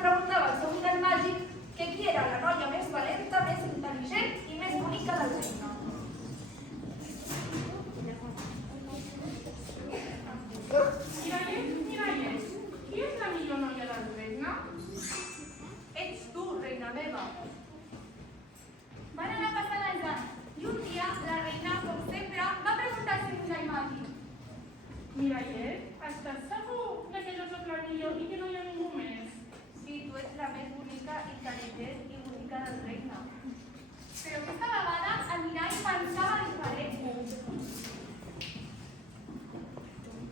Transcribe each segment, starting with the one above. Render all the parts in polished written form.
preguntava al seu mirall màgic que qui era la noia més valenta, més intel·ligent i més bonica del regne. Miralles, qui és la millor noia del regne? Ets tu, reina meva. Van anar passant els anys i un dia la reina, com sempre, va preguntar al seu mirall màgic. Miralles, estàs segur que jo soc la millor i que no hi ha ningú més? Sí, tu ets la més bonica, intel·ligent i bonica del regne. Però aquesta vegada el mirall pensava diferent.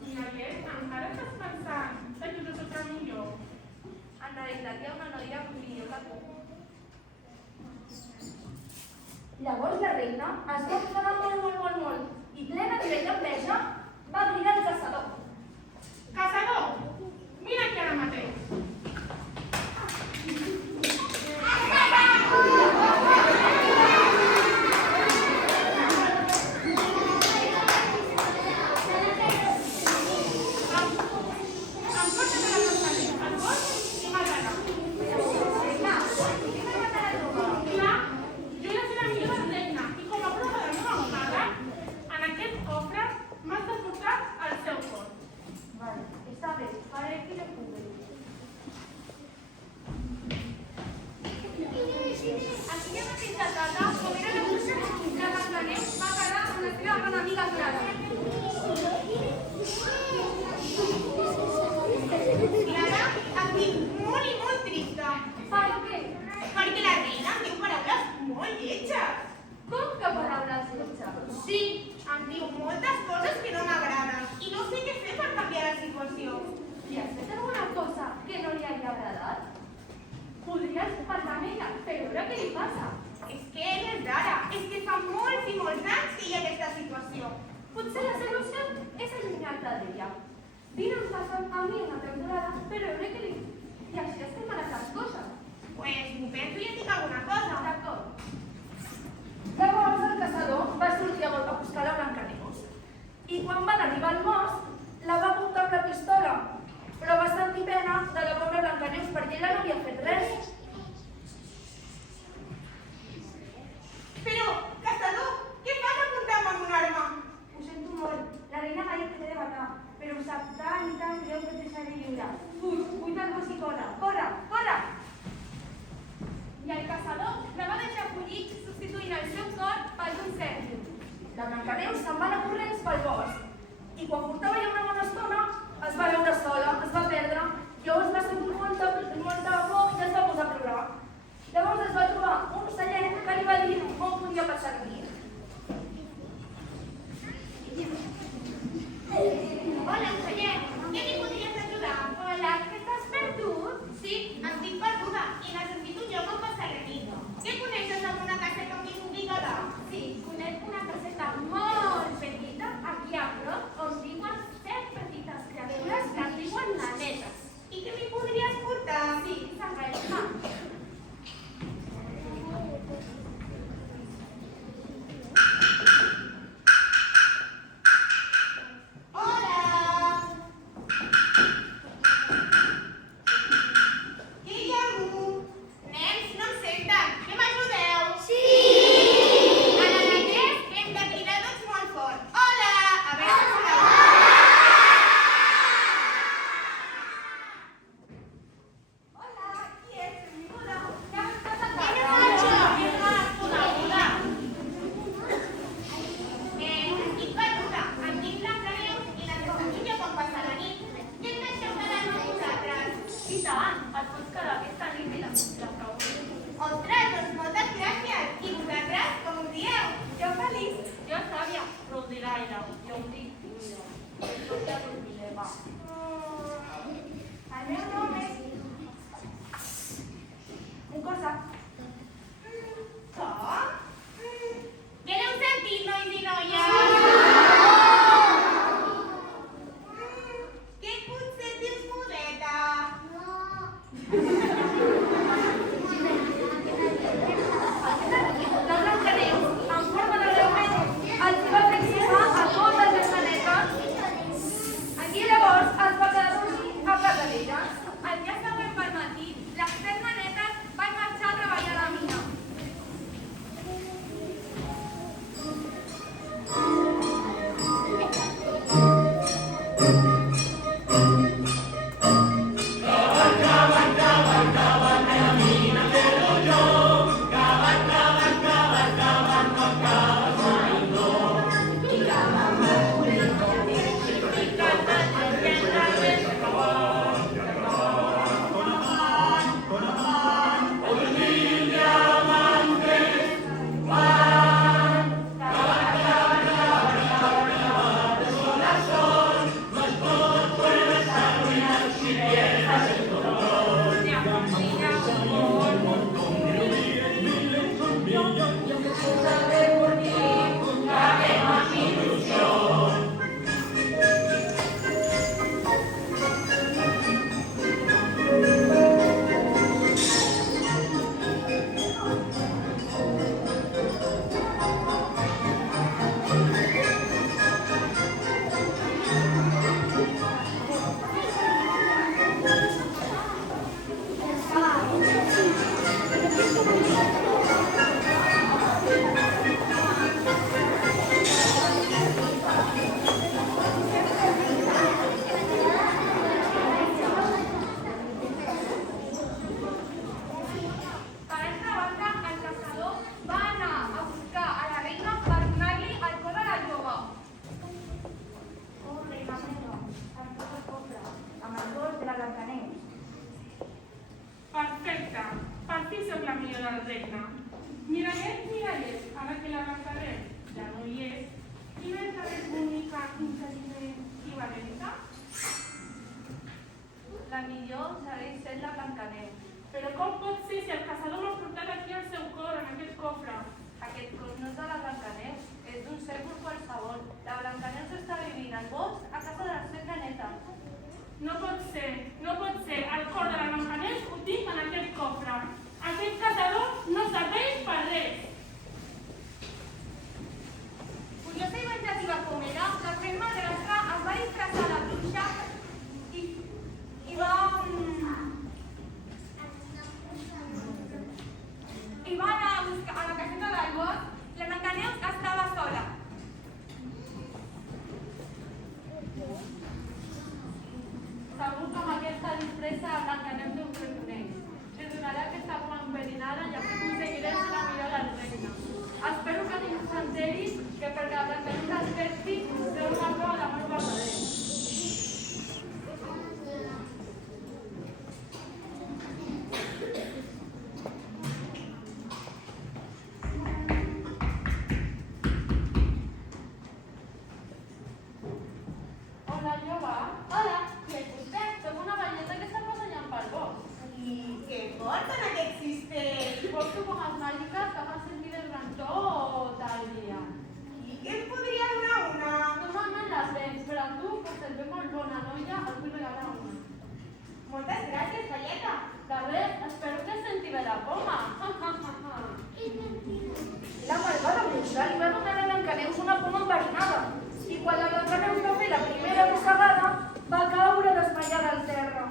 Miralles, encara estàs pensant que jo soc la millor? En realitat hi ha una noia millor que tu. Llavors la reina es va enfadar molt i plena d'ira i enveja va cridar al caçador. Caçador, mira aquí ara mateix. I quan van arribar al mos, la va apuntar amb la pistola, però va sentir pena de la pobra Blancaneus perquè ella no havia fet res. Però, caçador, què fas apuntant amb una arma? Ho sento molt, la reina m'ha dit que t'he de matar, però em sap tan i tan greu que et deixaré lliure. Fuig al bosc i corre, corre, corre! I el caçador la va deixar fugir substituint el seu cor pel d'un cèrvol. La Blancaneus se'n va anar corrents pel bosc i quan portava ja una bona estona es va veure sola, es va perdre, llavors va sentir molta por i es va posar a plorar. Llavors es va trobar un ocellet que li va dir on podia passar el dia. Hola, ocellet, què li podries ajudar? Hola, que estàs perdut? Sí, estic perduda i necessito un lloc on passar la nit. Què coneixes alguna caseta on vinc ubicada? Sí, conec una caseta molt petita aquí a prop on viuen 7 petites criatures que es diuen nanetes. I què m'hi podries portar? Sí, s'enganxa. de la reina. Mirallet, ara que la Blancaneus ja no hi és, quina és la més bonica, intel·ligent i valenta? La millor segueix sent la Blancaneus. Però com pot ser si el caçador m'ha portat aquí el seu cor, en aquest cofre? Aquest cos no és de la Blancaneus, és d'un cèrvol qualsevol. La Blancaneus està vivint al bosc a casa de la seva neta. No pot ser, no pot ser. El cor de la Blancaneus ho tinc en aquest cofre. Aquest caçador no serveix per res. Curiosa i venjativa com era, la reina madrastra es va disfressar de bruixa i va anar a buscar a la caseta del bosc. La Blancaneus estava sola. Segur que amb aquesta disfressa la Blancaneus no us reconeix. Li donaré aquesta poma enverinada i així aconseguiré ser la millor del regne. Espero que ningú s'enteri que perquè la Blancaneus desperti té una prova d'amor verdader. Hola, jove. Hola, qui és vostè? Som una velleta que està passejant pel bosc. I què porten aquest cistell? Porto pomes màgiques que fan sentir el gran tot el dia. I què em podria donar una? Normalment les vens, però a tu, per ser molt bona noia, et vull regalar una. Moltes gràcies, velleta. De res, espero que senti bé la poma. La malvada bruixa li va donar a la Blancaneus una poma enverinada i quan la Blancaneus va fer la primera mossegada va caure desmaiada al terra.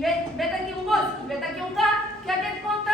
i vet aquí un gos i vet aquí un gat, que aquest conte